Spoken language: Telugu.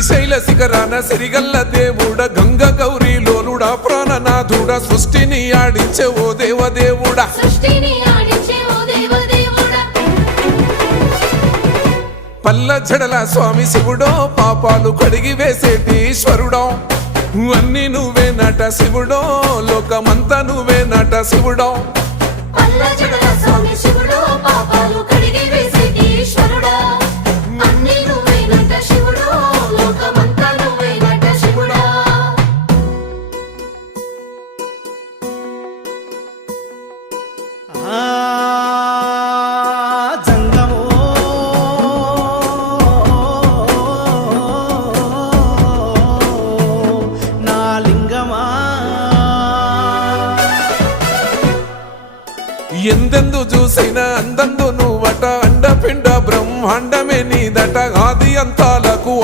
శ్రీశైల శిఖరాన సిరిగల్ల దేవుడ గంగ గౌరీ లోలుడా ప్రాణనాథుడా సృష్టిని ఆడించే ఓ దేవదేవుడా పల్ల జడల స్వామి శివుడో పాపాలు కడిగి వేసేటి ఈశ్వరుడో అన్ని నువ్వే నట శివుడో లోకమంతా నువ్వే నట శివుడో ఎందెందు చూసైనా అందందు